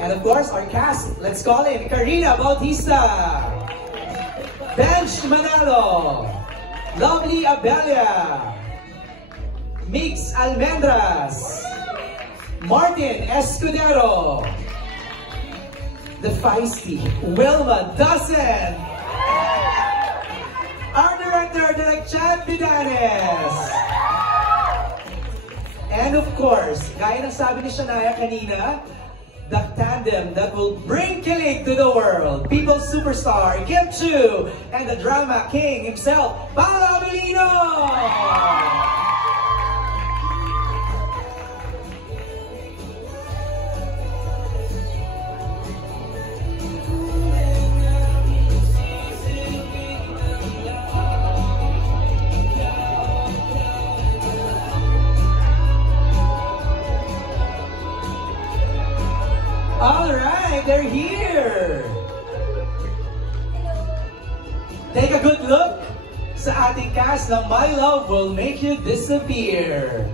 And of course, our cast, let's call in Karina Bautista, Benj Manalo, Lovely Abelia, Mix Almendras, Martin Escudero, the feisty Wilma Dawson, our director, Direk Chad Bidanes, and of course, gaya ng sabi ni Shania kanina, the tandem that will bring kilig to the world, people's superstar Kim Chiu, and the drama king himself, Paolo Abilino! Alright, they're here! Take a good look sa ating cast ng My Love Will Make You Disappear.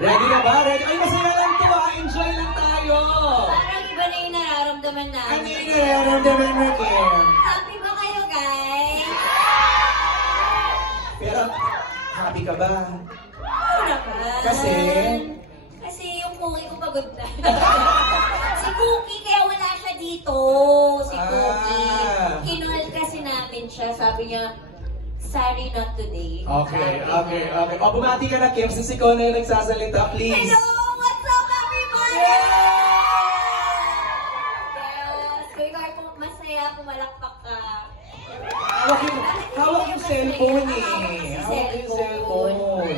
Ready na ba? Ready? Ay, masaya lang to ah! Enjoy lang tayo! Parang iba na yung nararamdaman namin. Ano yung nararamdaman mo, Kim? Happy ba kayo, guys? Pero, happy ka ba? Oo naman. Kasi yung Cookie ko pagod na. Si Cookie, kaya wala siya dito. Si Cookie. Kinol kasi namin siya. Sabi niya, sorry, not today. Okay. O, bumati ka na, Kim, since ikaw na yung nagsasalita, please. Hello! What's up, everybody? Yes! Kung ikaw ay masaya, pumalakpak ka. Hawak yung cellphone eh. Hawak yung cellphone.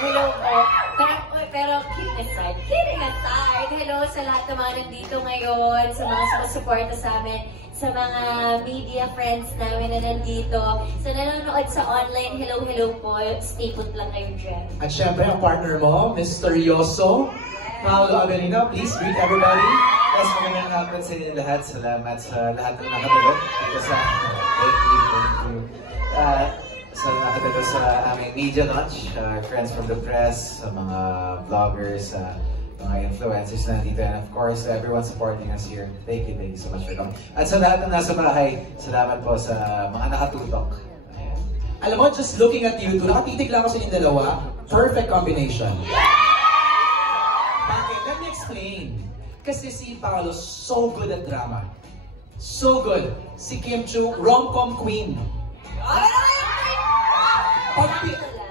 Hello po. Pero kidding aside, hello sa lahat ng mga nandito ngayon, sa mga sumusuporta sa amin, sa mga media friends namin na nandito, sa nanonood sa online, hello po, stay put lang kayo dyan. At syempre, ang partner mo, Misteryoso, Paolo Abilino, please greet everybody. Yes, magandang hapon sa inyo lahat. Salamat sa lahat ng nakatulog dito sa thank you. Sa nakatulog sa aming media launch, friends from the press, sa mga vloggers, mga influencers na nandito, and of course, everyone supporting us here. Thank you so much for coming. At sa lahat ng nasa bahay, salamat po sa mga nakatutok. Ayan. Alam mo, just looking at you two, nakatitig lang ako sa inyong dalawa, perfect combination. Bakit? Let me explain. Kasi si Paolo, so good at drama. So good. Si Kim Chiu, rom-com queen.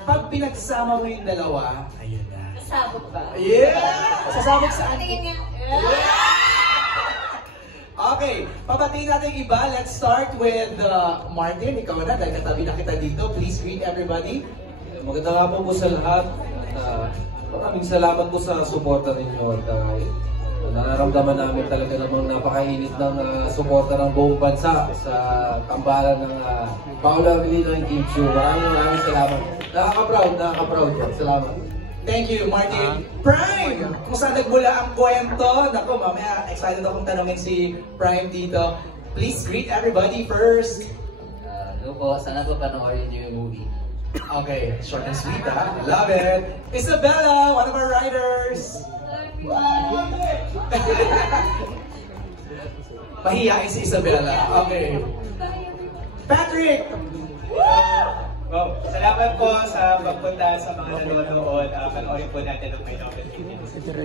Pag pinagsama mo yung dalawa, ayun na. Sasabog ba? Yeah! Sasabog saan? Tingin nga. Okay, pabatiin natin yung iba. Let's start with Martin. Ikaw na, dahil katabi na kita dito. Please greet everybody. Magandang hapon po sa lahat. Maraming salamat po sa suporta ninyo. Nararamdaman namin talaga namang napakainit ng suporta ng buong bansa sa tambalan ng Paolo Abilino and Kim Chiu. Maraming salamat. Nakaka-proud yan. Salamat. Thank you, Martin. Prime! Kung saan nagmula ang kwento. Naku, mamaya excited akong tanongin si Prime dito. Please greet everybody first. Hello po, sana po panoorin niyo yung movie. Okay, short and sweet ha. Love it. Isabella, one of our writers. Mahihain si Isabella. Okay. Patrick! Well, salamat po sa pagpunta sa mga nanonood. Panoorin po natin ang may novel.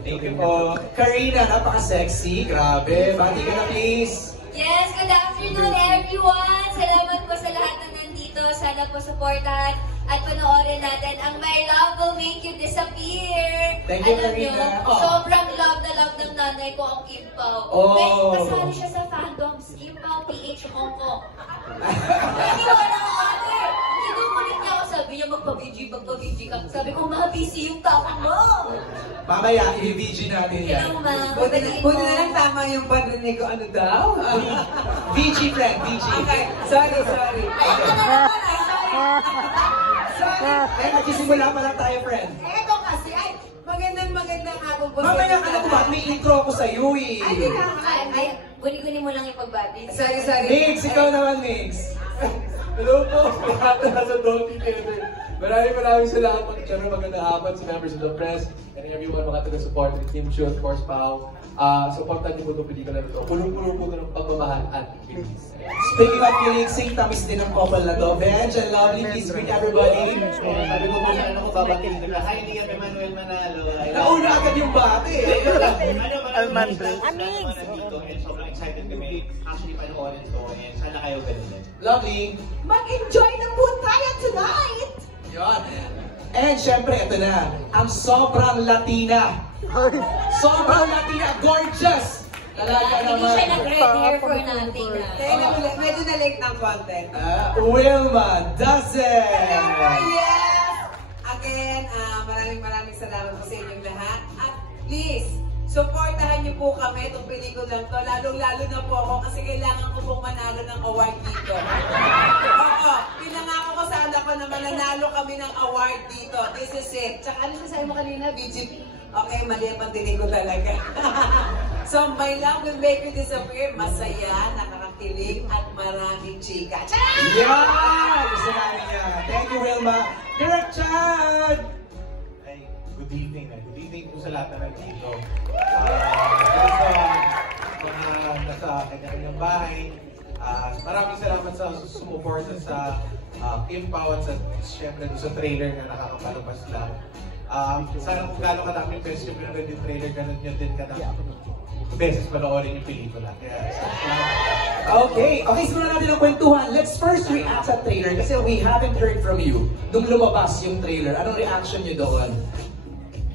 Thank you po. Karina, napaka-sexy. Grabe. Bati ka na please. Yes, good afternoon everyone! Salamat po sa lahat na nandito. Sana po supportahan at panoorin natin ang My Love Will Make You Disappear. Thank you, Alam Karina. nyo, sobrang love na love ng nanay ko ang Kim Pao. Oh. Guys, kasali siya sa fandoms, Kim Pao PH Hong Kong. Ginawa na ako ate. Kinukulit niya ako, sabi niya magpa-VG ka. Sabi ko, busy yung tao mo. Mamaya, i-VG natin yan. Hello, ma'am. Buti na lang tama yung parinig ko. Ano daw? VG friend, VG. Okay, sorry. Ay, ito na naman. Ay, magsisimula pa lang tayo, friend. Eto kasi, magandang hapon po. Mamaya ka na ba? May intro ako sa'yo eh. Ay, guni-guni mo lang ipagbati. Sorry. Mix, ikaw naman, Mix. Hello po, lahat na nasa Dolphy Theater. Maraming salamat. Siyempre magandang hapon sa members of the press and everyone mga taga-support ni Kim Chu, of course, Pao. Supportan niyo po itong pelikula na ito. Pulong-pulong po ito ng pagmamahal at bilis. Speaking of feeling, sing tamis din ang couple na to. Benj and Lovely, please greet everybody. Sabi ko po sa ano ko babatiin ko na, hi, hindi kami Manuel Manalo. Nauna agad yung bate. Amig! Sobrang excited kami. Actually, panoorin to and sana kayo ganun din. Lovely. Mag-enjoy na po tayo tonight! Yun. And syempre, ito na. Ang sobrang Latina. Sobrang Latina. Gorgeous. Talaga Hindi naman. siya nag-red hair for nothing. Medyo na-late ng konti. Wilma Dazen. Yes! Again, maraming salamat po sa inyong lahat. At please, supportahan niyo po kami itong pelikulang to. Lalong-lalo na po ako kasi kailangan ko pong manalo ng award dito. Oo, pinangako ko sa anak ko na mananalo kami ng award dito. This is it. Tsaka ano sasabi mo kanina, BGP? Okay, mali ang pandinig ko talaga. So, My Love Will Make You Disappear, masaya, nakakakilig, at maraming chika. Charot! Yeah! Gusto namin yan. Thank you, Wilma. Direct Chad! Ay, good evening. Good evening po sa lahat na nandito. Mga nasa kanya-kanyang bahay. Maraming salamat sa sumuporta sa Kim Pao at syempre sa trailer na nakakapalabas lang. Sana kung gano'ng kadaming beses yung pinanood yung trailer, gano'n yun din kadaming beses panoorin yung pelikula. Okay, simulan natin ang kwentuhan. Let's first react sa trailer kasi we haven't heard from you nung lumabas yung trailer. Anong reaction nyo doon?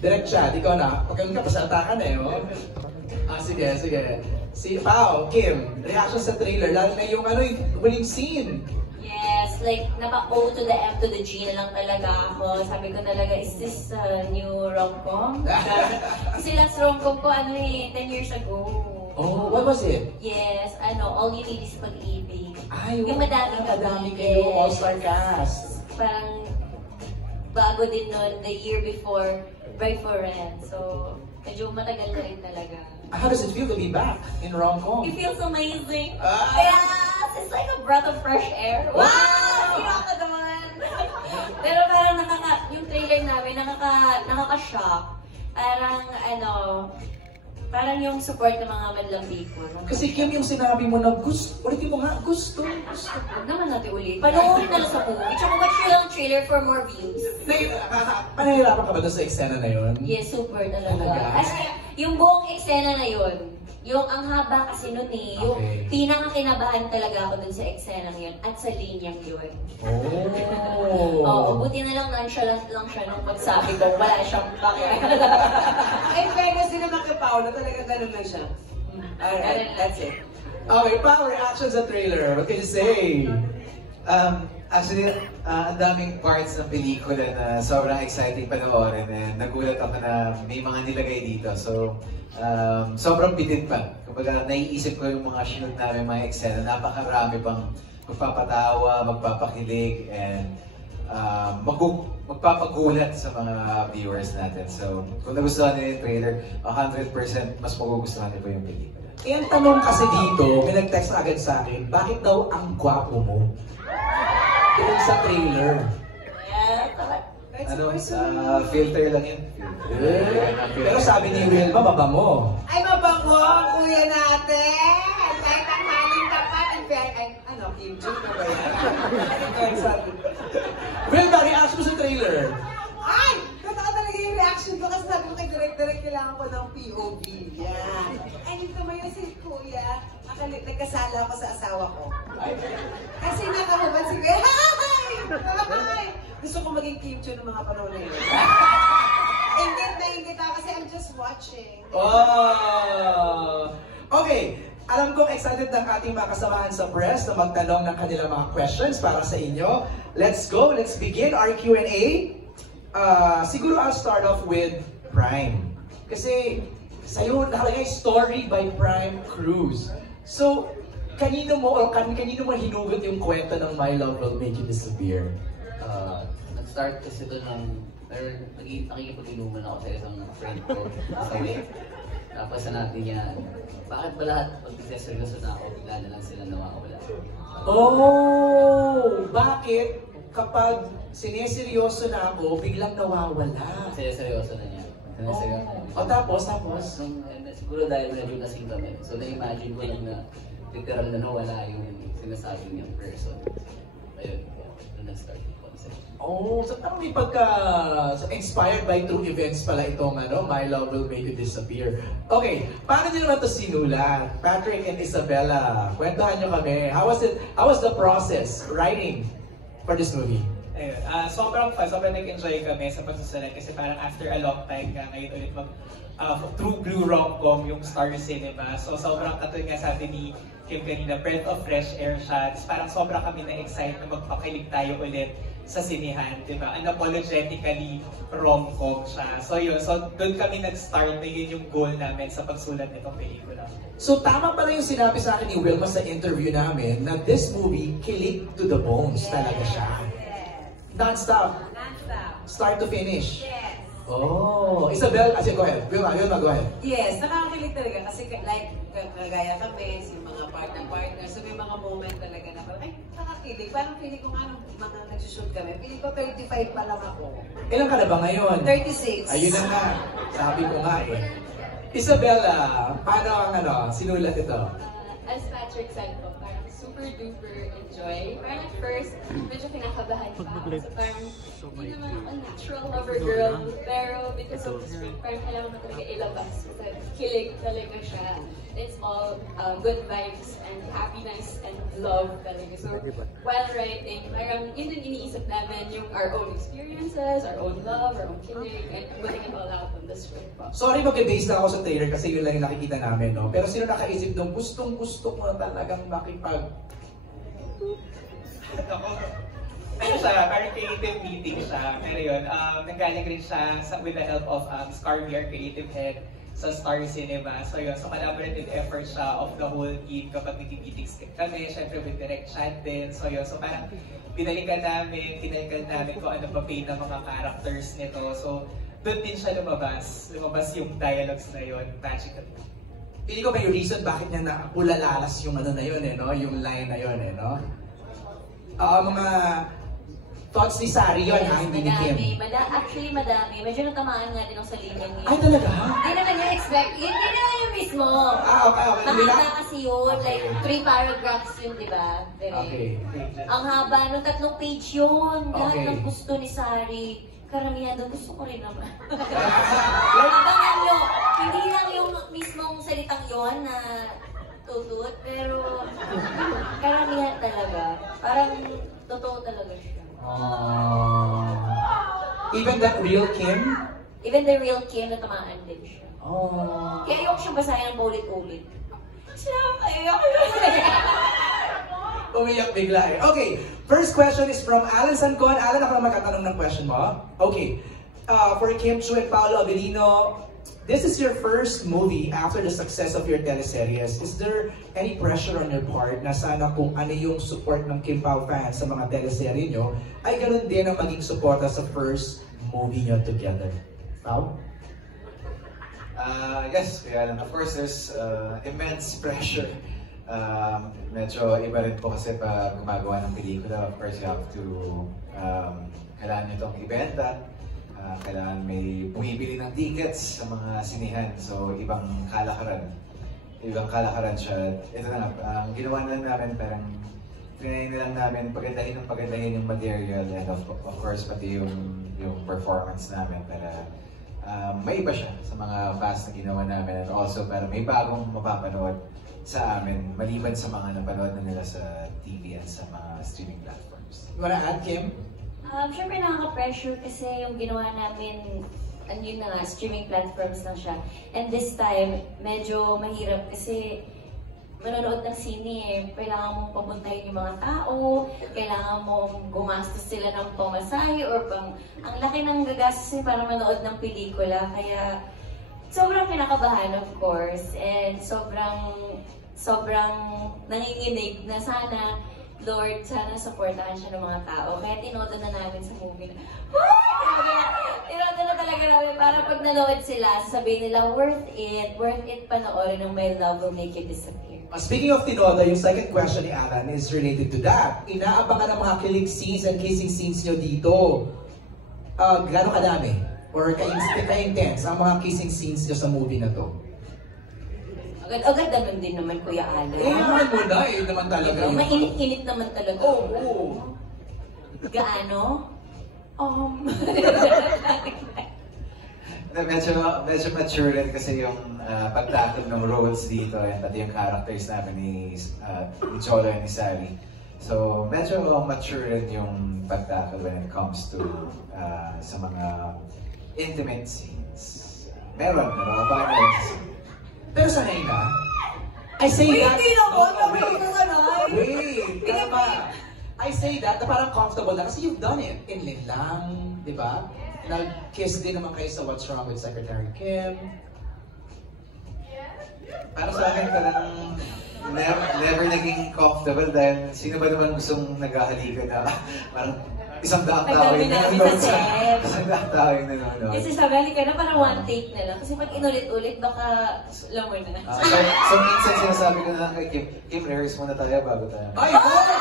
Direct Chad, ikaw na. Huwag kang kapasalta ka na eh, oh. Sige. Si Pao, Kim, reaction sa trailer. Lalo na yung yung huling scene. Yes, like naka-O to the M to the G na lang talaga ako. Sabi ko talaga, is this a new rom-com? Kasi last rom-com ko 10 years ago. Oh, what was it? Yes, All You Need Is Pag-ibig. Ay, yung madami kayo, all-star cast. Parang bago din nun, the year before, Bride for Rent. So, medyo matagal na rin talaga. How does it feel to be back in rom-com? It feels amazing. Ah. Yes, it's like a breath of fresh air. Wow! Hirap naman. Pero parang yung trailer namin, nakaka-shock. Parang yung support ng mga madlang people. Kasi Kim, yung sinabi mo na ulitin mo nga, gusto. Huwag naman natin ulit. Panoorin na lang sa movie. Tsaka watch nyo lang trailer for more views. Panahirapan ka ba doon sa eksena na yun? Yes, super talaga. Talaga? Yung buong eksena na yun, yung ang haba kasi nun yung pinakakinabahan talaga ako dun sa eksena na yun at sa linyang yun. Oo, buti na lang nonchalant lang siya nung pagsabi ko, wala siyang pakilala. Ay, fairness din naman kay Paolo, talaga ganun lang siya. Alright, that's it. Okay, Pao, reaction sa trailer. What can you say? Actually, ang daming parts ng pelikula na sobrang exciting panoorin and nagulat ako na may mga nilagay dito. So, sobrang bitin pa. Kumbaga, naiisip ko yung mga shoot namin, mga eksena. Napakarami pang magpapatawa, magpapakilig, and magpapagulat sa mga viewers natin. So, kung nagustuhan nila yung trailer, 100% mas magugustuhan nila po yung pelikula. Ang tanong kasi dito, may nag-text agad sa akin, bakit daw ang gwapo mo? Yung sa trailer. Filter lang yun. Pero sabi ni Wilma, mabango. Ay, mabango ang kuya natin! Kahit ang haling tapat, Kim Chu na ba yan? Wilma, reaction mo sa trailer. Ay! Totoo talaga yung reaction ko kasi sabi ko kay direct kailangan ko ng POV. Yan. Ay, dito mo yun si kuya. Nagkasala ako sa asawa ko. Kasi nakahubad si kuya. Hi! Gusto ko maging Kim Chu ng mga panahon na yun. Ingit ako kasi I'm just watching. Okay. Alam kong excited ng ating mga kasamahan sa press na magtanong ng kanilang mga questions para sa inyo. Let's go. Let's begin our Q&A. Siguro I'll start off with Prime. Kasi sa'yo nakalagay story by Prime Cruz. So, kanino mo hinugot yung kwento ng My Love Will Make You Disappear? Nag-start kasi doon nakikipag-inuman ako sa isang friend ko. Sabi, tapos natin yan, bakit ba lahat pag seryoso na ako, bigla na lang sila nawawala? Oh! Bakit? kapag sineseryoso na ako, biglang nawawala. Seryoso na niya. Seryoso na niya. O tapos? Siguro dahil medyo lasing kami. So na-imagine ko lang na literal na nawala yung sinasabi niyang person. Ayun, doon na-start yung concept. Oh, so parang may inspired by true events pala itong My Love Will Make You Disappear. Okay, paano niyo naman ito sinulat? Patrick and Isabella, kwentuhan niyo kami. How was the process writing for this movie? Ayun, sobrang fun, sobrang nag-enjoy kami sa pagsusulat kasi parang after a long time nga ngayon ulit true blue rom-com yung Star Cinema. So sobrang katulad nga sabi ni Kim kanina, breath of fresh air siya. Tapos parang sobrang kami na-excite na magpakilig tayo ulit sa sinihan, di ba? Unapologetically rom-com siya. So yun, so doon kami nag-start na yun yung goal namin sa pagsulat nitong pelikula. So tama pala yung sinabi sa akin ni Wilma sa interview namin na this movie, kilig to the bones talaga siya. Non-stop. Start to finish. Yes. Oh, Isabel, go ahead. Wilma, go ahead. Yes, nakakakilig talaga kasi like kagaya kami, yung mga partner, so may mga moment talaga na parang, ay, nakakilig. Parang feeling ko nga nung mga nagsushoot kami, feeling ko 35 pa lang ako. Ilan ka na ba ngayon? 36. Ayun na nga. Sabi ko nga eh. Isabella, paano ang sinulat ito? As Patrick said po, parang super duper enjoy. Parang at first, medyo kinakabahan pa ako. So parang, hindi naman ako natural lover girl. Pero because of the script, parang kailangan mo talaga ilabas. Kasi kilig talaga siya. It's all good vibes and happiness and love talaga. So while writing, parang yun din iniisip namin yung our own experiences, our own love, our own kilig, and putting it all out on the script po. Sorry mag-base na ako sa trailer kasi yun lang yung nakikita namin, no? Pero sino nakaisip nung gustong-gusto mo talagang makipag... Ano siya, parang creative meeting siya. Pero yun, nanggaling rin siya with the help of Scarby, our creative head sa Star Cinema. So yun, so collaborative effort siya of the whole team kapag nag-meetings kami, syempre with direct chat din. So yun, so parang pinalikan namin kung ano pa pain ng mga characters nito. So doon din siya lumabas yung dialogues na yun, magically. Pili ko may reason bakit niya ulalalas yung na yun no? Yung line na yun no? Mga thoughts ni Sari yun hindi ni Kim. Actually, madami. Medyo natamaan nga din ako sa linya niya. Ay, talaga? Hindi naman niya expect. Hindi naman yung mismo. Okay. Mahaba kasi yun. Like, 3 paragraphs yun, di ba? Okay. Ang haba, nung 3 page yun. Lahat Okay. ng gusto ni Sari. Karamihan doon, gusto ko rin naman. Abangan nyo, hindi lang yung mismong salitang yun na tutut, pero karamihan talaga. Parang totoo talaga siya. Even that real Kim? Even the real Kim, natamaan din siya. Oh. Kaya ayoko siyang basahin ng paulit-ulit. Umiyak bigla eh. Okay, first question is from Alan Sancon. Alan, ako na magkatanong ng question mo. Okay, for Kim Chiu and Paolo Avellino, this is your first movie after the success of your teleseries. Is there any pressure on your part na sana kung ano yung support ng Kim Pao fans sa mga teleserye nyo, ay ganun din ang maging suporta sa first movie nyo together? Pao? Yes, of course there's immense pressure. Medyo iba rin po kasi pag gumagawa ng pelikula, of course you have to kailangan nyo itong ibenta, kailangan may bumibili ng tickets sa mga sinihan, so ibang kalakaran siya. Ito na nga, ang ginawa na namin parang trinay na lang namin pagandahin yung material and of course pati yung performance namin para may iba siya sa mga fast na ginawa namin and also para may bagong mapapanood sa amin, maliban sa mga napanood na nila sa TV at sa mga streaming platforms. You wanna add, Kim? Siyempre nakaka-pressure kasi yung ginawa namin, yun na nga, streaming platforms lang siya. And this time, medyo mahirap kasi manonood ng sine eh. Kailangan mong papuntahin yung mga tao, kailangan mong gumastos sila ng pamasahe or ang laki ng gagastos para manood ng pelikula. Kaya sobrang kinakabahan of course and sobrang nanginginig na sana Lord, sana supportahan siya ng mga tao. Kaya tinodo na namin sa movie na, tinodo na talaga namin para pag nanood sila, sasabihin nila, worth it panoorin ng My Love Will Make You Disappear. Speaking of tinodo, yung second question ni Alan is related to that. Inaabangan ng mga kilig scenes and kissing scenes nyo dito. Gano'ng kadami? Or ka-intense ang mga kissing scenes nyo sa movie na to? Agad-agad naman din naman, Kuya Alan. Naman mo na, naman talaga yun. Mainit-init naman talaga. Oo. Gaano? Medyo mature rin kasi yung pagtakil ng roles dito and pati yung characters namin ni Cholo and ni Sally. So medyo mature rin yung pagtakil when it comes to sa mga intimate scenes. Meron ba? Pero sanay na. I say that. Hindi naman, sabi ko na sanay. Wait, tama. I say that na parang comfortable na kasi you've done it. In Linlang, di ba? Nag-kiss din naman kayo sa What's Wrong with Secretary Kim. Para sa akin parang never naging comfortable dahil sino ba naman gustong naghahalikan na parang isang daang tao yung nanonood sa isang daang tao yung nanonood. Kasi sabi ka na parang one take na lang. Kasi pag inulit-ulit, baka alam mo na. So minsan sinasabi ko na lang kay Kim, rehearse muna tayo bago tayo. Ay, hoy!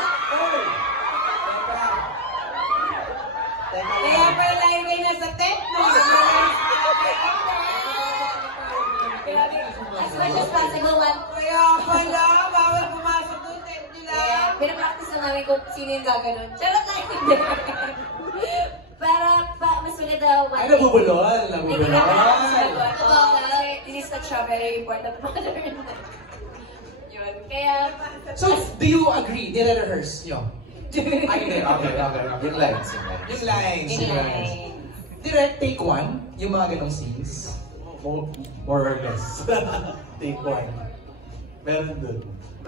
Kaya pala yung kayo nasa tent, no? As much as possible, Kaya pala, bawal pumasok doon, tent nila. pinapractice na namin kung sino yung gaganon. Charot lang! Para mas maganda one Ay, nabubulol. This is such a very important matter. Yun. Kaya... So, do you agree? Nire-rehearse nyo? Ay, hindi. Okay. Yung lines. Yung lines. Direct take one, yung mga ganong scenes. More or less. Take one. Meron dun.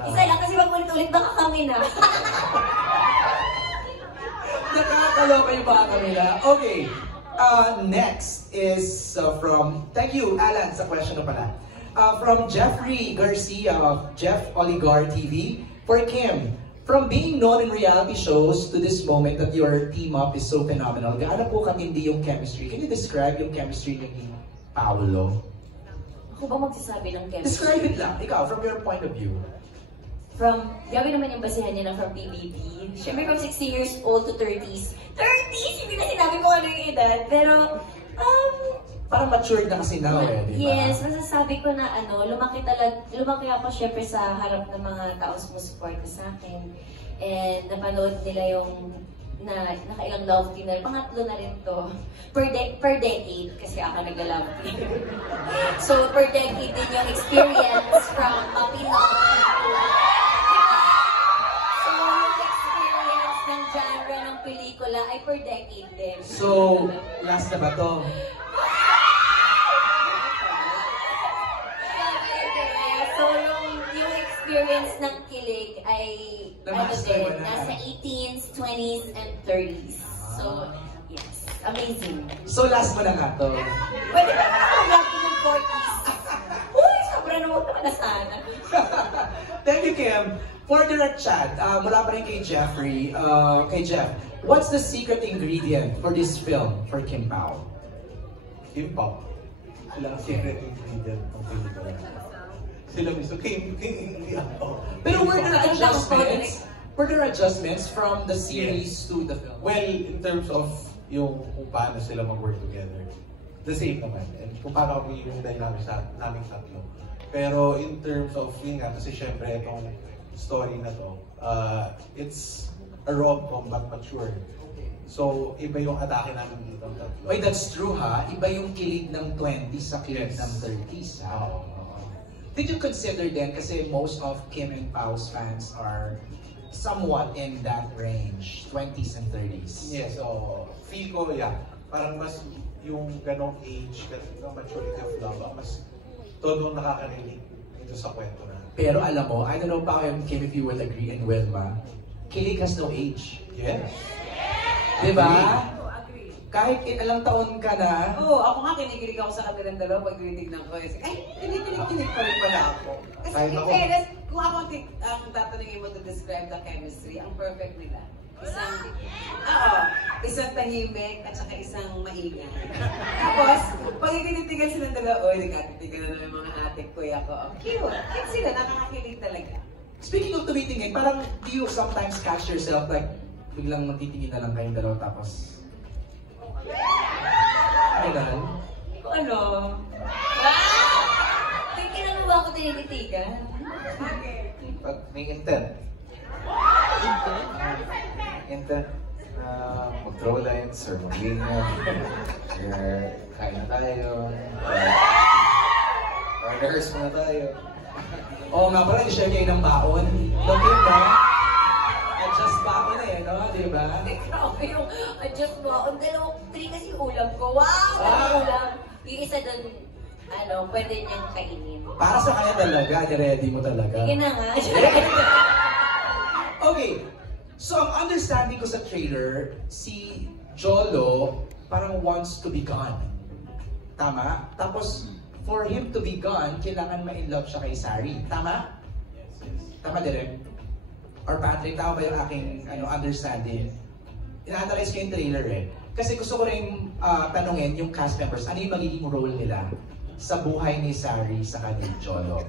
Isa lang kasi pag ulit-ulit baka kami na. Nakakaloka yung mga kamila. Okay. Next is from, thank you Alan sa question na pala. From Jeffrey Garcia of Jeff Oligar TV. For Kim, from being known in reality shows to this moment that your team up is so phenomenal, gaano po katindi yung chemistry? Can you describe yung chemistry ni Paolo? Ako ba magsasabi ng chemistry? Describe it lang, ikaw, from your point of view. From, gabi naman yung basihan niya na from PBB. Siyempre from 16 years old to 30s. 30s! Hindi na sinabi ko ano yung edad. Pero, parang matured na kasi now eh, di ba? Yes, masasabi ko na lumaki ako syempre sa harap ng mga tao sumusuporta sa akin. And napanood nila yung nakailang love team na, pangatlo na rin to. Per decade, kasi ako nag-love team. So, per decade din yung experience from Pinoy. So, yung experience ng genre ng pelikula ay per decade din. So, last na ba to? So, yung experience ng kilig ay nasa 18s, 20s, and 30s. So, yes, amazing. So, last mo na nga to. Pwede ba naman ng 40s? Uy, sobra naman na sana. Thank you, Kim. For direct chat, mula pa rin kay Jeffrey. Kay Jeff, what's the secret ingredient for this film for Kim Pao? Kim Pao. Sila ang secret ingredient ng pelikula. Sila mismo, hindi ako. Pero were there adjustments from the series to the film? Well, in terms of yung kung paano sila mag-work together, the same naman. And kung paano kami yung dynamics naming tatlo. Pero in terms of, yun nga, kasi syempre itong story na to, it's a rom-com but mature. So, iba yung atake namin dito ng tatlo. Wait, that's true ha? Iba yung kilig ng 20s sa kilig ng 30s ha? Did you consider then, kasi most of Kim and Pao's fans are somewhat in that range, 20s and 30s? Yes, so feel ko, yeah, parang mas yung ganong age, yung maturity of love, mas todo nakaka-relate dito sa kwento na. Pero alam mo, I don't know Pao and Kim if you will agree, and Wilma, kilig has no age. Yes. Diba? Kahit ilang taon ka na, Oo, ako nga kinikilig ako sa kanilang dalawa pag tinitignan ko. Ay, kinikilig pa rin pala ako. Kasi Kahit in ako. fairness, kung ako ang tatanungin mo to describe the chemistry, ang perfect nila. Isang tahimik at saka isang maingay. Tapos, pag itinitigan silang dalawa, nagkatitigan na ng mga ate kuya ko. Cute! Cute sila, nakakakilig talaga. speaking of tumitingin, parang do you sometimes catch yourself like, biglang natitingin na lang kayong dalawa tapos... Ganun? Ano? Kailan mo ba ako tinititigan? Pag may intent. Intent na mag-throw lines or mag-linya. Or kain na tayo. Or rehearse muna tayo. Oo nga pala, i-share kayo ng baon. Lagyan ba? Adjust baon no? Di ba? Grabe yung adjust mo. Ang 3 kasi ulam ko. Wow! Ulam. Yung isa doon, pwede niyang kainin. Para sa kanya talaga, ready mo talaga. Sige na nga. Okay, so ang understanding ko sa trailer, si Jolo parang wants to be gone. Tama? Tapos, for him to be gone, kailangan ma-inlove siya kay Sari. Tama? Tama, Direk? Or Patrick, tama ba yung aking understanding? Ina-analyze ko yung trailer Kasi gusto ko rin tanungin yung cast members, ano yung magiging role nila sa buhay ni Sari sa kanyang Jolo.